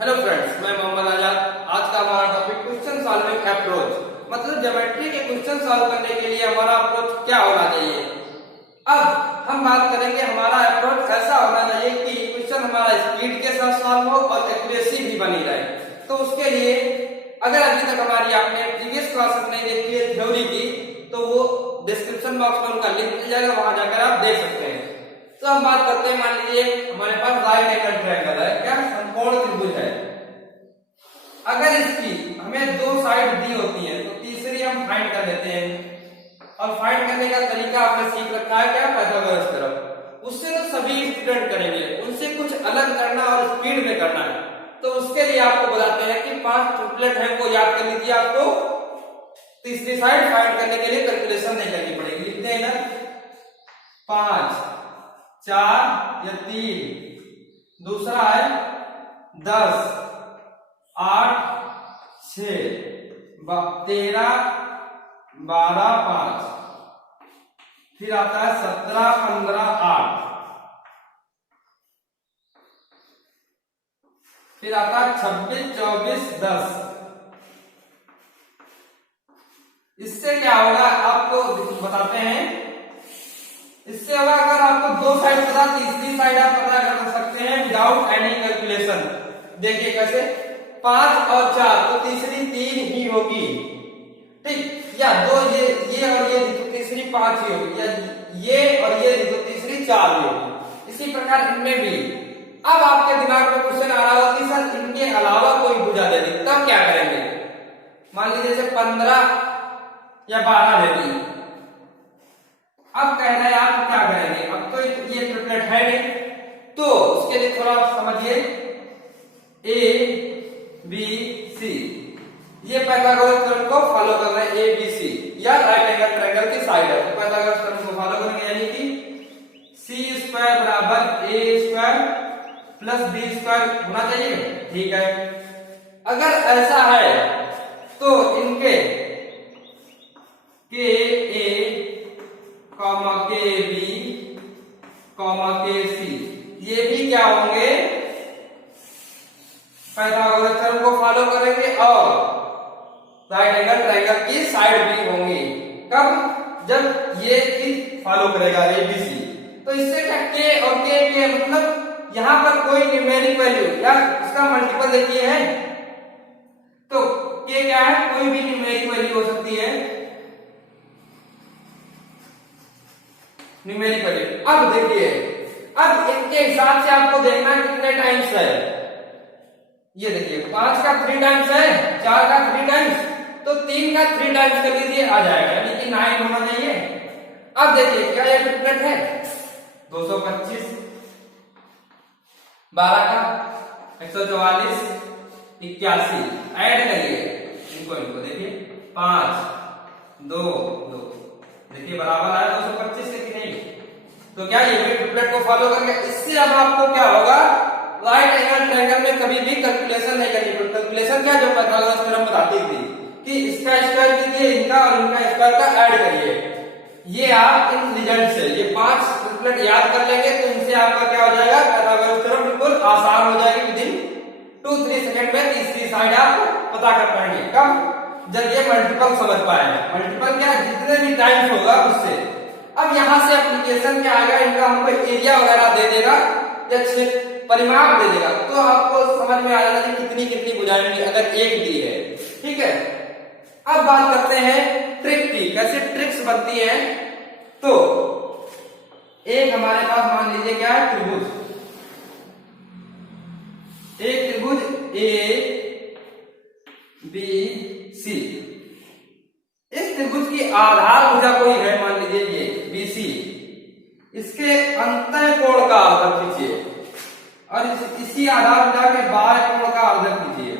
Hello friends, मैं मोहम्मद आजाद। आज का हमारा टॉपिक क्वेश्चन सॉल्विंग अप्रोच, मतलब ज्योमेट्री के क्वेश्चन सॉल्व करने के लिए हमारा अप्रोच क्या होना चाहिए। अब हम बात करेंगे, हमारा अप्रोच ऐसा होना चाहिए कि क्वेश्चन हमारा स्पीड के साथ सॉल्व हो और एक्यूरेसी भी बनी रहे। तो उसके लिए अगर अभी तक हमारी आपने प्रीवियस क्लासेस नहीं देखी है थ्योरी की, तो वो डिस्क्रिप्शन बॉक्स में उनका लिंक मिल जाएगा, वहां जाकर आप देख सकते हैं। तो हम बात करते हैं, मान लीजिए हमारे पास राइट एंगल ट्रायंगल है, क्या समकोण त्रिभुज है। अगर इसकी हमें दो साइड दी होती है तो तीसरी हम फाइंड कर लेते हैं। और फाइंड करने का तरीका आपने सीख रखा है, क्या पाइथागोरस थ्योरम। उससे तो सभी स्टूडेंट करेंगे, उनसे कुछ अलग करना और स्पीड में करना है। तो उसके लिए आपको बताते हैं कि 5 ट्रिपलेट है, वो याद कर लीजिए। आपको तीसरी साइड फाइंड करने के लिए कैलकुलेशन नहीं करनी पड़ेगी। लिखते हैं ना, 5 4 या 3, दूसरा है 10 8 6 13 12 5, फिर आता है 17 15 8, फिर आता है 26 24 10। इससे क्या होगा आपको बताते हैं। इससे होगा, अगर आपको दो साइड पता, तीसरी साइड आप पता कर सकते हैं विदाउट एनी कैलकुलेशन। देखिए कैसे, 5 और 4 तो तीसरी 3 ही होगी, ठीक, या दो ये और ये तो तीसरी 5 ही होगी, या ये और ये तो तीसरी 4 ही होगी। इसी प्रकार इनमें भी। अब आपके दिमाग में क्वेश्चन आ रहा होगा कि सर इनके अलावा कोई भुजा दे दी, तब क्या करेंगे। मान लीजिए जैसे 15 या 12 दे दी, अब कह रहे हैं आप क्या करेंगे। अब तो ये ट्रिपलेट है नहीं, तो उसके लिए थोड़ा समझिए। ए बी सी, ये पाइथागोरस थ्योरम को फॉलो कर रहे हैं। ए बी सी या राइट एंगल ट्रायंगल की साइड है, तो पाइथागोरस थ्योरम को फॉलो करेंगे, यानी कि सी स्क्वायर बराबर ए स्क्वायर प्लस बी स्क्वायर होना चाहिए, ठीक है। अगर ऐसा है तो इनके के ए कॉमा के बी कॉमा के सी, ये भी क्या होंगे, पाइथागोरस थ्योरम को फॉलो करेंगे और राइट एंगल ट्रायंगल की साइड भी होंगी। कब, जब ये चीज फॉलो करेगा एबीसी। तो इससे क्या, के और के मतलब यहां पर कोई न्यूमेरिक वैल्यू या उसका मल्टीपल देखिए है, तो के क्या है, कोई भी न्यूमेरिक वैल्यू हो सकती है, न्यूमेरिक वैल्यू। अब देखिए, अब इनके हिसाब से आपको देखना कितने टाइम्स है। ये देखिए 5 का 3 टाइम्स है, 4 का 3 टाइम्स, तो 3 का 3 टाइम्स कर लीजिए, आ जाएगा, यानी कि 9 होना चाहिए। अब देखिए क्या ये ट्रिपलेट है, 225, 12 का 144 81, ऐड करिए इनको देखिए, 5 2 2, देखिए बराबर आया 225 से कि नहीं। तो क्या ये भी ट्रिपलेट को फॉलो करेंगे। इससे अब आपको क्या होगा, राइट एंगल ट्रायंगल में कभी भी कैलकुलेशन नहीं करनी पड़ती। कैलकुलेशन क्या, जो पाइथागोरस थ्योरम बताती थी कि इसका स्क्वायर कीजिए, इनका और इनका स्क्वायर का ऐड करिए। ये आप इन रिजल्ट से ये 5 ट्रिपलेट याद कर लेंगे, तो इनसे आपका क्या हो जाएगा, पाइथागोरस थ्योरम बिल्कुल आसान हो जाएगी। विदिन 2-3 सेकंड में तीसरी साइड आप पता कर पाएंगे। कब, जब ये मल्टीपल समझ पाएंगे। मल्टीपल क्या, जितने भी टाइम्स होगा उससे। अब यहां से एप्लीकेशन क्या आएगा, इनका हमको एरिया वगैरह दे देगा या परिमाप दे देगा, तो आपको समझ में आ जाएगा कि कितनी कितनी भुजाएं मिली अगर एक दी है, ठीक है। अब बात करते हैं ट्रिक की, कैसे ट्रिक्स बनती है। तो एक हमारे पास मान लीजिए क्या है, त्रिभुज, एक त्रिभुज ए बी सी। इस त्रिभुज की आधार भुजा कोई है, मान लीजिए ये बीसी, इसके अंतः कोण का अर्धक कीजिए और इसी आधार भुजा के बाह्य कोण का अर्धक कीजिए।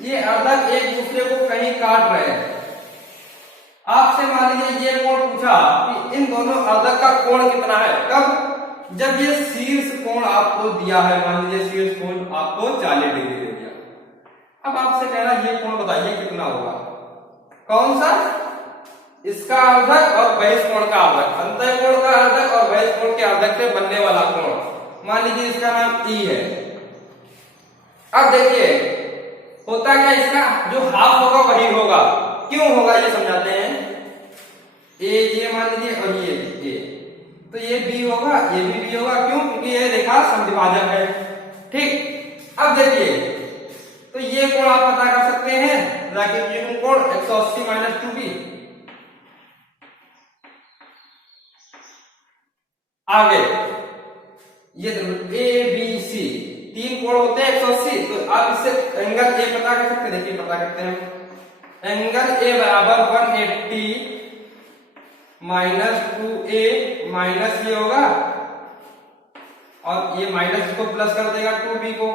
ये अर्धक एक दूसरे को कहीं काट रहे हैं। आपसे मान लीजिए ये कोण पूछा कि इन दोनों अर्धक का कोण कितना है, कब, जब ये शीर्ष कोण आपको दिया है, मान लीजिए शीर्ष कोण आपको 40 डिग्री दे दिया। अब आपसे कह रहा है ये कोण बताइए कितना होगा, कौन सा, इसका अर्धक और बहिष कोण का अर्धक, अंतः कोण का अर्धक और बहिष कोण के अर्धक से बनने वाला कोण। मान लीजिए इसका नाम ई है, अब देखिए होता क्या, इसका जो हाफ होगा वही होगा। क्यों होगा ये समझाते हैं। ये मान लीजिए और ये तो ये बी होगा, ये भी बी होगा। क्यों? क्योंकि ये रेखा समद्विभाजक है। ठीक, अब देखिए तो ये कोण आप पता कर सकते हैं, ब्रैकेट कोण 180 माइनस 2b। आगे ये ए बी सी तीन कोण होते हैं 180, तो आप इससे एंगल ए पता कर सकते हैं। देखिए पता करते हैं, एंगल ए बराबर 180 माइनस 2a माइनस ये होगा और ये माइनस को प्लस कर देगा 2b को।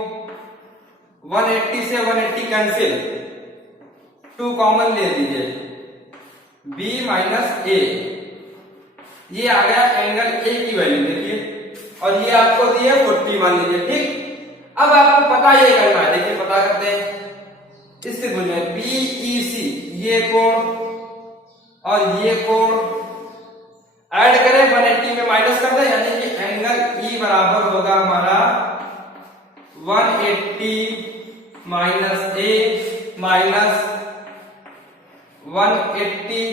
180 से 180 कैंसिल, 2 कॉमन ले लीजिए, b माइनस a, ये आ गया एंगल ए की वैल्यू। देखिए और ये आपको दिए 40 मान लीजिए। ठीक, अब आपको पता ये करना है। देखिए पता करते हैं इससे बोलिए BEC, ये कोण और ये कोण ऐड करें 180 में माइनस कर दें, यानी कि एंगल E बराबर होगा हमारा 180 माइनस A माइनस 180।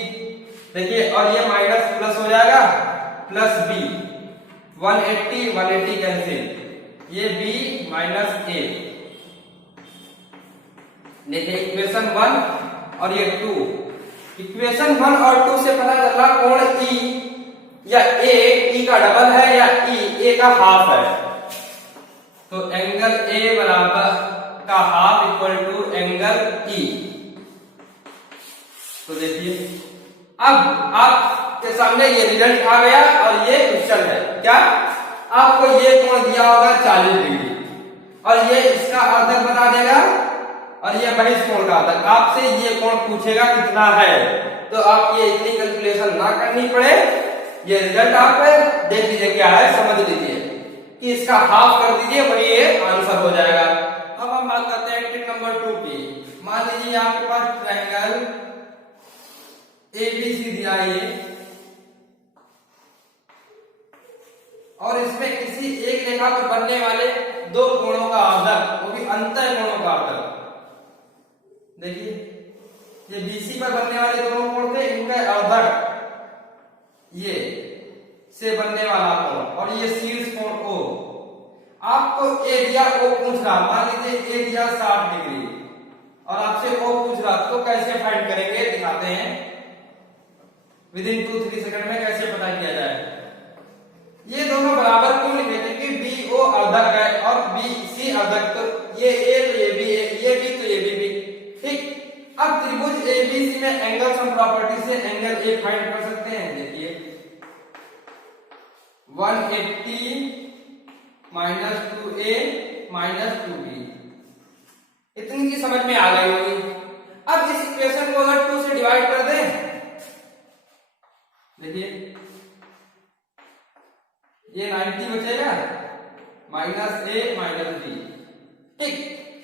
देखिए और ये माइनस प्लस हो जाएगा प्लस B, 180 180 कैंसिल, ये B माइनस A। देखिए इक्वेशन 1 और ये 2, इक्वेशन 1 और 2 से पता चला कोण E या E का डबल है या A का हाफ है। तो एंगल A बराबर का half equal to angle E। तो देखिए अब आपके सामने ये रिजल्ट आ गया और ये क्वेश्चन है। क्या आपको ये कोण दिया होगा 40 डिग्री और ये इसका अर्धक बता देगा और ये बहिष कोण का अर्धक। आपसे ये कोण पूछेगा कितना है, तो आप ये इतनी कैलकुलेशन ना करनी पड़े, ये रिजल्ट आप देख लीजिए क्या है, समझ लीजिए कि इसका हाफ कर दीजिए, वही ये आंसर हो जाएगा। अब हम बात करते हैं ट्रिक नंबर 2 की। मान लीजिए आपके पास ट्रायंगल ABC दिया है और इसमें किसी एक रेखा पर बनने वाले दो कोणों का अर्धक, वो भी अंतर कोणों का अर्धक। देखिए ये BC पर बनने वाले दोनों कोण थे, इनका अर्धक ये से बनने वाला कोण और ये शीर्ष कोण O। आपको A दिया, O पूछ रहा, मान लीजिए A दिया 60 डिग्री और आपसे O पूछ रहा, तो कैसे फाइंड करेंगे दिखाते हैं विदिन 2-3 सेकंड में कैसे पता किया जाए। ये दोनों बराबर क्यों लिखे, क्योंकि BO अर्धक है और BC अर्धक, तो ये A तो ये B, ये B तो ये B। ठीक, अब त्रिभुज ABC में एंगल सम प्रॉपर्टी से एंगल A फाइंड कर सकते हैं। देखिए 180 माइनस 2A माइनस 2B, इतनी की समझ में आ गई होगी। अब इस इक्वेशन को अगर 2 से डिवाइड कर दें, देखिए ये 90 बचेगा माइनस A माइनस B। ठीक,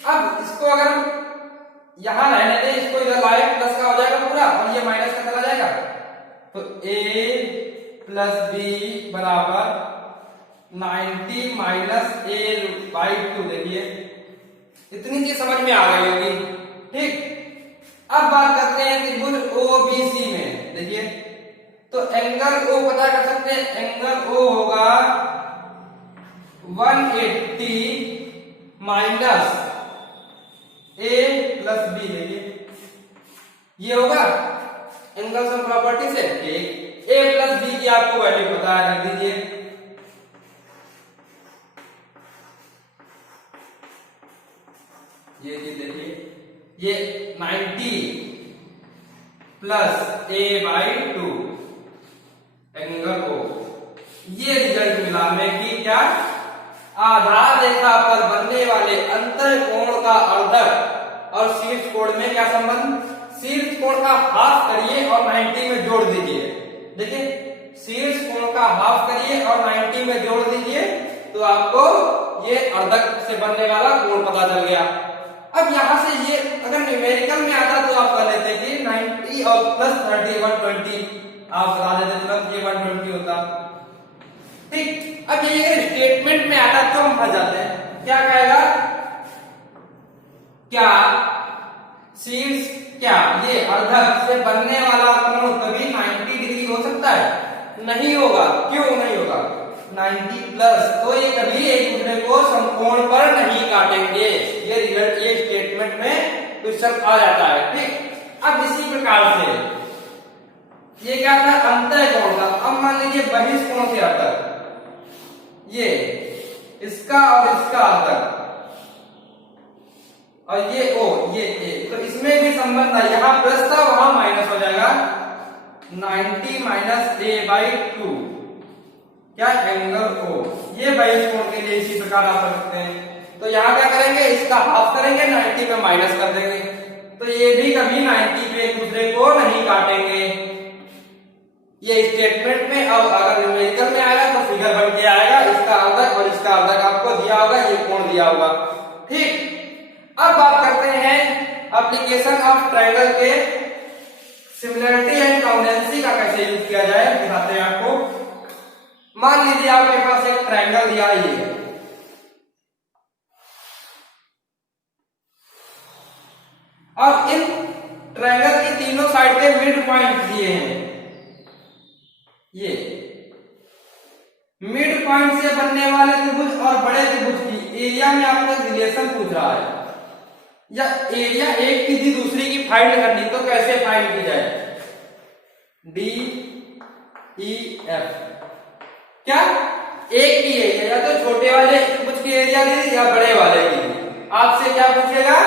अब इसको अगर यहां रहने दें, इसको इधर लाए, प्लस का हो जाएगा पूरा और ये माइनस का चला जाएगा, तो A प्लस B बराबर 90 माइनस A बाई 2। देखिए इतनी चीज समझ में आ गई होगी। ठीक, अब बात करते हैं त्रिभुज OBC में। देखिए तो एंगल O पता कर सकते हैं, एंगल O होगा 180 माइनस A प्लस B। देखिए ये होगा एंगल सम प्रॉपर्टी से। ठीक, A प्लस B की आपको वैल्यू पता है, रख दीजिए। ये देखिए ये 90 plus A by 2 angle O। ये रिजल्ट मिला में कि क्या आधार रेखा पर बनने वाले अंतर कोण का अर्धक और शीर्ष कोण में क्या संबंध, शीर्ष कोण का हाफ करिए और 90 में जोड़ दीजिए। देखिए शीर्ष कोण का हाफ करिए और 90 में जोड़ दीजिए, तो आपको ये अर्धक से बनने वाला कोण पता चल गया। अब यहां से ये अगर न्यूमेरिकल में आता तो आप कह लेते कि 90 और प्लस 30 120, आप बता देते तुरंत ये 120 होता। ठीक, अब ये स्टेटमेंट में आता तो हम फंस जाते हैं। क्या कहेगा, क्या शीर्ष क्या ये अर्धक से बनने वाला कोण कभी 90 डिग्री हो सकता है? नहीं होगा। क्यों नहीं होगा? 90 प्लस, तो ये कभी एक दूसरे को समकोण पर नहीं काटेंगे। ये रिजल्ट, ये स्टेटमेंट में क्वेश्चन आ जाता है। ठीक, अब इसी प्रकार से ये क्या था, अंतः कोण का। अब मान लीजिए बहिष्कोण से अर्धक, ये इसका और इसका अर्धक, और ये ओ ये ए, तो इसमें भी संबंध है। यहां प्लस था वहां माइनस हो जाएगा। 90 माइनस ए बाई 2 क्या एंगल ओ। ये बहिष्कोण के लिए इसी प्रकार आप कर सकते हैं। तो यहाँ क्या करेंगे, इसका हाफ करेंगे, 90 में माइनस कर देंगे। तो ये भी कभी 90 पे एक दूसरे को नहीं काटेंगे। ये स्टेटमेंट में, अब अगर न्यूमेरिकल में आएगा तो फिगर बन के आएगा। इसका अर्धक और इसका अर्धक आपको दिया होगा, ये कोण दिया होगा। ठीक, अब बात करते हैं एप्लीकेशन ऑफ ट्रायंगल के सिमिलरिटी एंड कॉन्वेंसी का कैसे यूज किया जाए, दिखाते हैं आपको। मान लीजिए आपके पास एक ट्रायंगल दिया है ये, और इन ट्रायंगल की तीनों साइड के मिड पॉइंट दिए हैं। ये मिड पॉइंट से बनने वाले त्रिभुज और बड़े त्रिभुज की एरिया में आपको रिलेशन पूछ रहा है, या एरिया एक की थी दूसरी की फाइंड करनी, तो कैसे फाइंड की जाए? डी ई एफ, क्या एक की एरिया, या तो छोटे वाले त्रिभुज की एरिया दी या बड़े वाले की। आपसे क्या पूछेगा,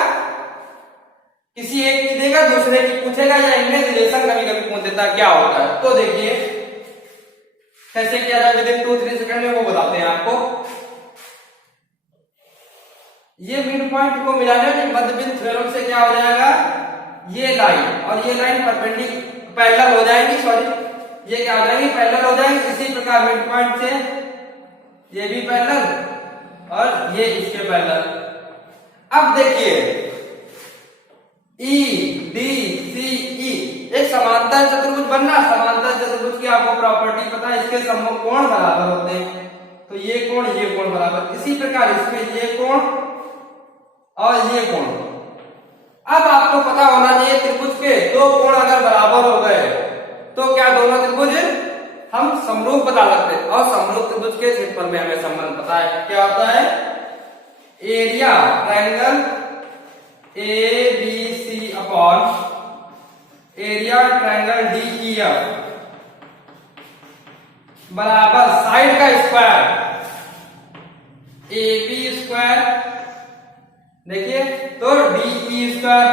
किसी एक की देगा, दूसरे की पूछेगा, या इनमें रिलेशन कभी कभी पूछ देता है, क्या होता है। तो देखिए कैसे किया जाए, विदिन 2-3 सेकंड में वो बताते हैं आपको। ये मिड पॉइंट को मिलाने के मध्य बिंदु थ्योरम से क्या हो जाएगा, ये लाइन और ये लाइन पैरेलल हो जाएंगी, सॉरी ये क्या हो जाएंगी, पैरेलल हो जाएंगी। इसी प्रकार मिड पॉइंट से ये भी पैरेलल और ये इसके पैरेलल। अब देखिए ई डी सी ई एक समांतर चतुर्भुज बनना। समांतर चतुर्भुज की आपको प्रॉपर्टी पता है, इसके सम्मुख कोण बराबर होते हैं, तो ये कोण बराबर। इसी प्रकार इसमें ये कोण और ये कोण। अब आपको पता होना चाहिए त्रिभुज के दो कोण अगर बराबर हो गए तो क्या दोनों त्रिभुज हम समरूप बता सकते हैं। और समरूप त्रिभुज के क्षेत्रफल में हमें संबंध पता है, क्या होता है, area triangle A B C upon area triangle D E F बराबर साइड का स्क्वायर ए बी स्क्वायर, देखिए तो डी ई स्क्वायर।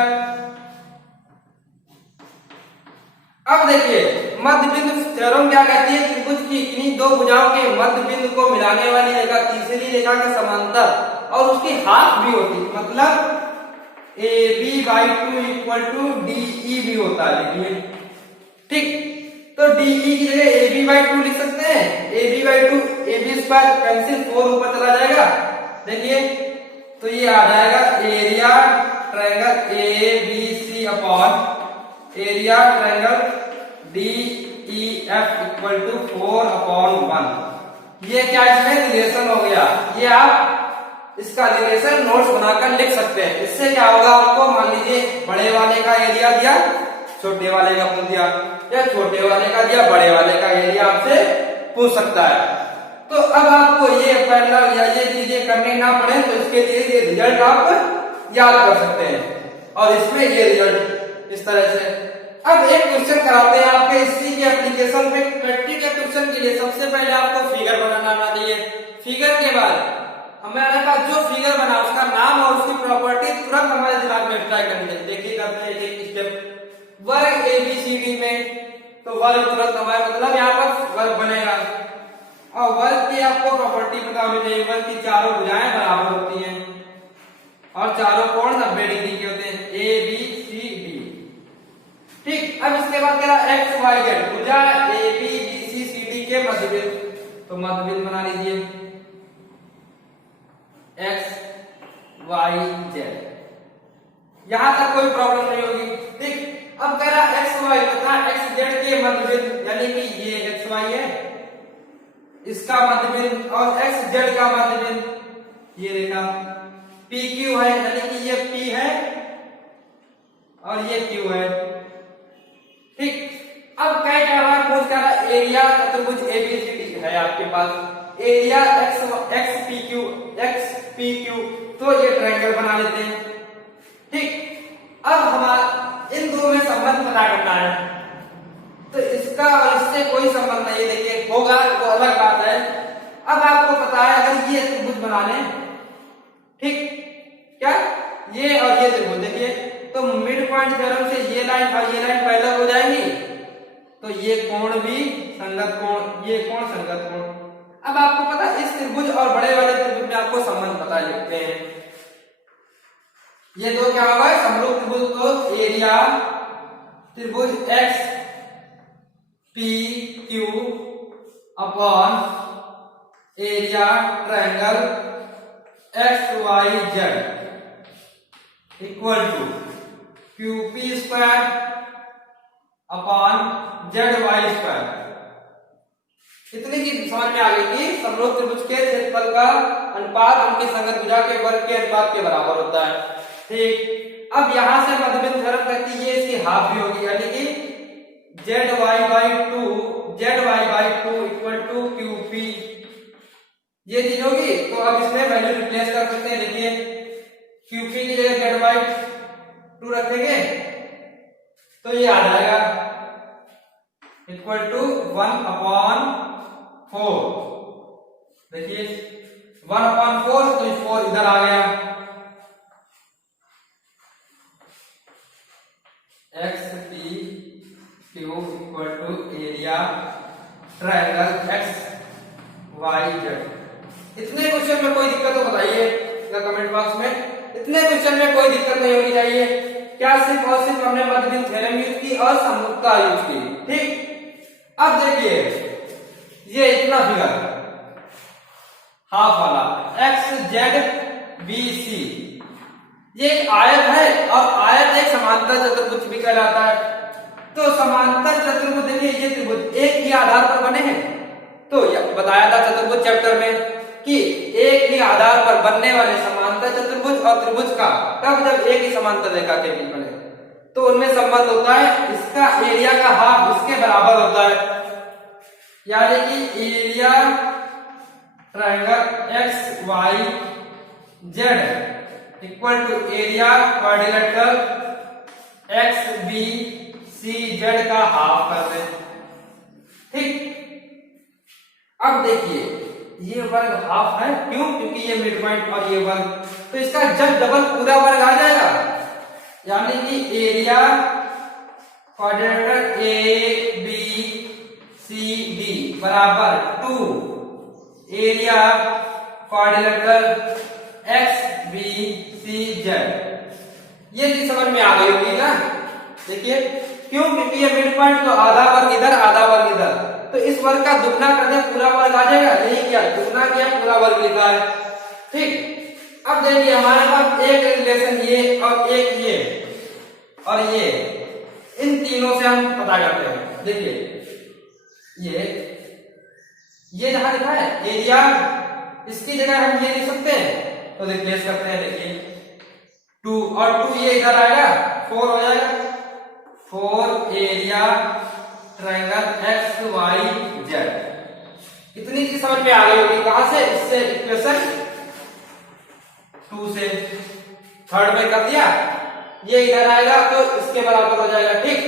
अब देखिए मध्य बिंदु थ्योरम क्या कहती है, त्रिभुज की इन्हीं दो भुजाओं के मध्य बिंदु को मिलाने वाली रेखा तीसरी रेखा के समांतर और उसकी हाफ भी होती है, मतलब A B by 2 equal to D E भी होता है। देखिए ठीक, तो डी ई की जगह ए बी बाई 2 लिख सकते हैं। A B by 2 A B square cancel, 4 ऊपर चला जाएगा। देखिए तो ये आ जाएगा area triangle A B C upon area triangle D E F equal to 4/1। ये क्या इसमें रिलेशन हो गया। ये आप इसका रिलेशन नोट्स बनाकर लिख सकते हैं। इससे क्या होगा, आपको मान लीजिए बड़े वाले का एरिया दिया, छोटे वाले का पूछ दिया, या छोटे वाले का दिया, बड़े वाले का एरिया आपसे पूछ सकता है। तो अब आपको ये पैरेलल या ये चीजें करनी ना पड़े, तो इसके लिए ये रिजल्ट आप याद कर सकते हैं। और इसमें ये रिजल्ट इस तरह से। अब एक क्वेश्चन कराते हैं आपके इसी के एप्लीकेशन में। प्रैक्टिकल क्वेश्चन के लिए सबसे पहले आपको फिगर बनाना आना चाहिए। फिगर के बाद हमारे पास जो फिगर बना उसका नाम और उसकी प्रॉपर्टी तुरंत हमारे दिमाग में स्ट्राइक करनी है। देखिए करते हैं एक स्टेप। वर्ग ए बी सी डी में, तो वर्ग तुरंत हमारे मतलब यहाँ पर वर्ग बनेगा। और वर्ग की आपको प्रॉपर्टी पता होनी चाहिए, वर्ग की चारों भुजाएं बराबर होती हैं और चारों कोण 90 डिग्री के होते हैं, ए बी सी डी। ठीक, अब इसके बाद क्या, एक्स वाई जेड भुजा A B B C C D के मध्य बिंदु, तो मध्य बिंदु बना लीजिए एक्स वाई जेड। यहां तक कोई प्रॉब्लम नहीं होगी। ठीक, अब कह रहा एक्स वाई तथा एक्स जेड के मध्य बिंदु, यानी कि ये एक्स वाई है, इसका मध्य बिंदु और एक्स जेड का मध्य बिंदु ये रेखा, पी क्यू है, यानी कि ये पी है और ये क्यू है। ठीक, अब क्या रहा, खोज कर रहा एरिया चतुर्भुज एबीसीडी है आपके पास, एरिया एक्स पी क्यू, तो ये ट्रायंगल बना लेते हैं। ठीक, अब हमारा इन दो में संबंध पता करना है, तो इसका और इससे कोई संबंध नहीं, देखिए होगा वो अलग बात है। अब आपको पता है अगर ये त्रिभुज बना लें, ठीक, क्या ये और ये त्रिभुज, देखिए तो मिड पॉइंट थ्योरम से ये लाइन और ये लाइन पैरेलल हो जाएंगी, तो ये कोण भी संगत कोण, ये कोण संगत कोण। अब आपको पता है इस त्रिभुज और बड़े वाले त्रिभुज में आपको संबंध पता लिखते हैं, ये दो क्या होगा समरूप त्रिभुज, तो एरिया त्रिभुज X P Q upon area triangle X Y Z equal to Q P square upon Z Y square. इतनी की समझ में आ गई कि समरूप त्रिभुज के क्षेत्रफल का अनुपात उनकी संगत भुजा के वर्ग के अनुपात के बराबर होता है। ठीक, अब यहां से मध्यबिंदु थ्योरम कहती है ये इसकी हाफ भी होगी, यानी कि Z Y by two equal to Q P, ये चीज होगी। तो अब इसमें वैल्यू रिप्लेस कर सकते हैं, देखिए क्यू पी की जगह जेड वाई टू रखेंगे तो ये आ जाएगा इक्वल टू 1/4, देखिए 1/4, तो 4 इधर आ गया, X P Q equal to area triangle X Y Z. इतने क्वेश्चन में कोई दिक्कत हो बताइए कमेंट बॉक्स में, इतने क्वेश्चन में कोई दिक्कत नहीं होनी चाहिए। क्या सिर्फ और सिर्फ हमने मध्यबिंदु थ्योरम यूज की और समरूपता यूज की। ठीक, अब देखिए ये इतना फिगर हाफ वाला एक्स जेड बी सी, ये एक आयत है और आयत एक समांतर चतुर्भुज भी कहलाता है। तो समांतर चतुर्भुज, देखिए ये त्रिभुज एक ही आधार पर बने हैं, तो बताया था चतुर्भुज चैप्टर में कि एक ही आधार पर बनने वाले समांतर चतुर्भुज और त्रिभुज का तब जब एक ही समांतर रेखा के बीच बने तो उनमें संबंध होता है, इसका एरिया का हाफ इसके बराबर होता है, यानी कि area triangle X Y Z equal to area quadrilateral X B C Z का हाफ कर दें। ठीक, अब देखिए ये वर्ग हाफ है, क्यों? क्योंकि ये मिड पॉइंट और ये वर्ग, तो इसका जब डबल पूरा वर्ग आ जाएगा, यानी कि area quadrilateral A B C D बराबर 2 area quadrilateral X B C Z. ये चीज समझ में आ गई होगी ना। देखिए क्यों? क्योंकि ये मिड पॉइंट, तो आधा वर्ग इधर आधा वर्ग इधर, तो इस वर्ग का दुगना कर दे पूरा वर्ग आ जाएगा, यही क्या दुगना किया पूरा वर्ग लिखा है। ठीक, अब देखिए हमारे पास एक रिलेशन ये और एक ये और ये, इन तीनों से हम पता करते हैं। देखिए ये जहां लिखा है एरिया, इसकी जगह हम ये लिख सकते हैं, तो रिप्लेस करते हैं। देखिए 2 और 2 ये इधर आएगा 4 हो जाएगा, 4 area triangle X Y Z. इतनी चीज समझ में आ गई होगी, कहां से? इससे इक्वेशन 2 से, थर्ड में कर दिया, ये इधर आएगा तो इसके बराबर हो जाएगा। ठीक,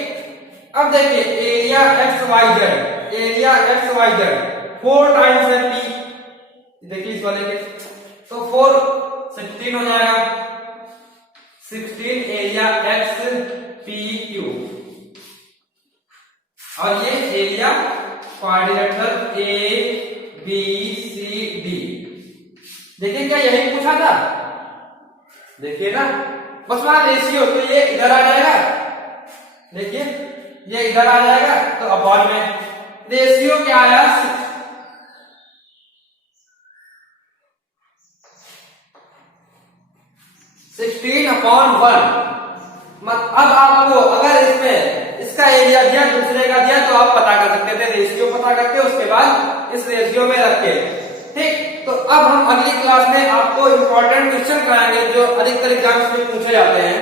अब देखिए area X Y Z, area X Y Z 4 times है पी, देखिए इस वाले के, तो 4 16 हो जाएगा, 16 एरिया एक्स पी क्यू, और ये area quadrilateral A B C D. देखिए क्या यही पूछा था? देखिए ना, बस वहां रेशियो, तो ये इधर आ जाएगा, देखिए ये इधर आ जाएगा, तो अपॉन में रेशियो क्या आया 16/1। अब आपको अगर इसमें इसका एरिया दिया दूसरे का दिया तो आप पता कर सकते थे, रेशियो पता करके उसके बाद इस रेशियो में रख के। ठीक, तो अब हम अगली क्लास में आपको इम्पोर्टेंट क्वेश्चन कराएंगे जो अधिकतर एग्जाम्स में पूछे जाते हैं।